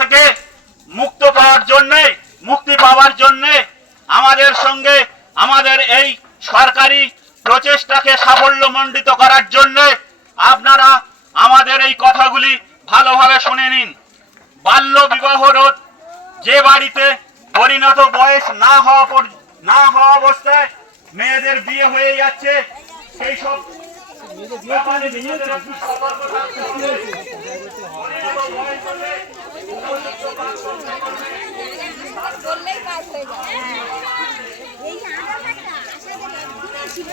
থেকে মুক্তি পাওয়ার জন্য আমাদের সঙ্গে আমাদের এই সরকারি প্রচেষ্টাকে সাফল্যমণ্ডিত করার জন্য আপনারা আমাদের এই কথাগুলি ভালোভাবে শুনে নিন। বাল্য বিবাহ রোধ, যে বাড়িতে পরিণত বয়স না হওয়া অবস্থায় মেয়েদের বিয়ে হয়ে যাচ্ছে, সেই সব ব্যাপারে নিজেদের একটু সতর্ক থাকতে হবে। পরিণত বয়স হলে উপযুক্ত কাজকর্ম করবে। করলেই কাজ হয়ে যায়। এই যে আধারটা আশাদের একদিনই ছিল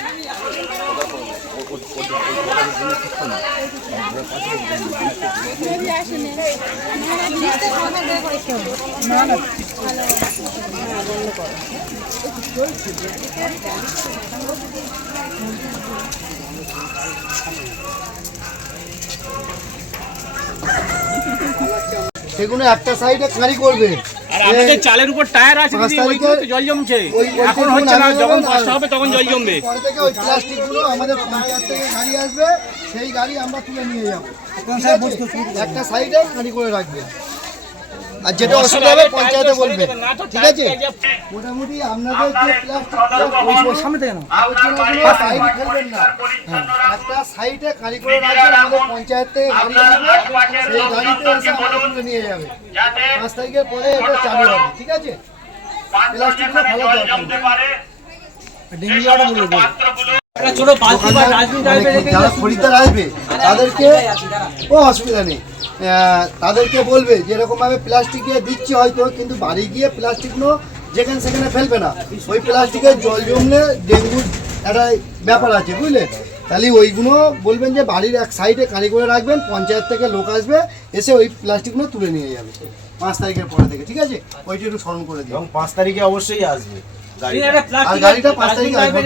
সেগুলো একটা সাইডে খালি করবে। আর আমাদের চালের উপর টায়ার আছে, জল জমছে, এখন হচ্ছে না, যখন বর্ষা হবে তখন জল জমবে। পরে থেকে ওই প্লাস্টিকগুলো আমাদের পঞ্চায়েত থেকে গাড়ি আসবে, সেই গাড়ি আমরা তুলে নিয়ে যাবো। একটা সাইডে খালি করে রাখবে, আর যেটা অসুবিধা হবে পঞ্চায়েতে বলবে, ঠিক আছে? মোটামুটি আপনাদের যে প্লাস্টিক সামনে থেকে সাইড ফেলবেন না, একটা সাইডে খালি করে রাখবেন। আমাদের পঞ্চায়েত থেকে গাড়ি আসবে, সেই গাড়িতে এসে আমাদের তুলে নিয়ে যাবে। 5 তারিখের পরে এটা চালু হবে, ঠিক আছে? প্লাস্টিকগুলো ভালো দরকার। যারা খরিদ্দার আসবে তাদেরকে অসুবিধা নেই, তাদেরকে বলবে যে এরকম ভাবে প্লাস্টিক দিয়ে দিচ্ছে হয়তো, কিন্তু বাড়ি গিয়ে প্লাস্টিকগুলো যেখানে সেখানে ফেলবে না। ওই প্লাস্টিকের জল জমলে ডেঙ্গুর একটা ব্যাপার আছে, বুঝলে? তাহলে ওইগুলো বলবেন যে বাড়ির এক সাইডে কালি করে রাখবেন, পঞ্চায়েত থেকে লোক আসবে, এসে ওই প্লাস্টিকগুলো তুলে নিয়ে যাবে 5 তারিখের পরে থেকে, ঠিক আছে? ওইটা একটু স্মরণ করে দিন। 5 তারিখে অবশ্যই আসবে আর গাড়িটা 5 তারিখে আসবে।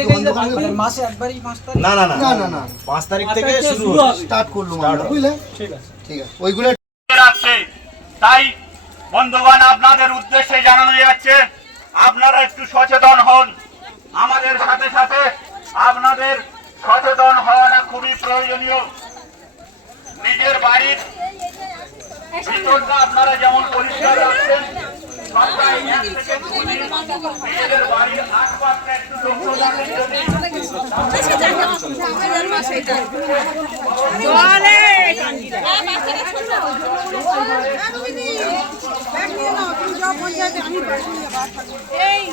না না না না না না 5 তারিখ থেকে শুরু স্টার্ট করলাম আমরা, বুঝলে? ঠিক আছে, ওইগুলো রাখছে। তাই বন্ধুগণ, আপনাদের উদ্দেশ্যে জানানো যাচ্ছে, আপনারা একটু সচেতন হন। আমাদের সাথে সাথে আপনাদের সচেতন হওয়াটা খুবই প্রয়োজনীয়। নিজের বাড়ির ভিতরটা আপনারা যেমন পরিষ্কার রাখছেন, সপ্তাহে 1 থেকে 2 দিন নিজেদের বাড়ির আশপাশটা একটু লক্ষ্য রাখেন। এই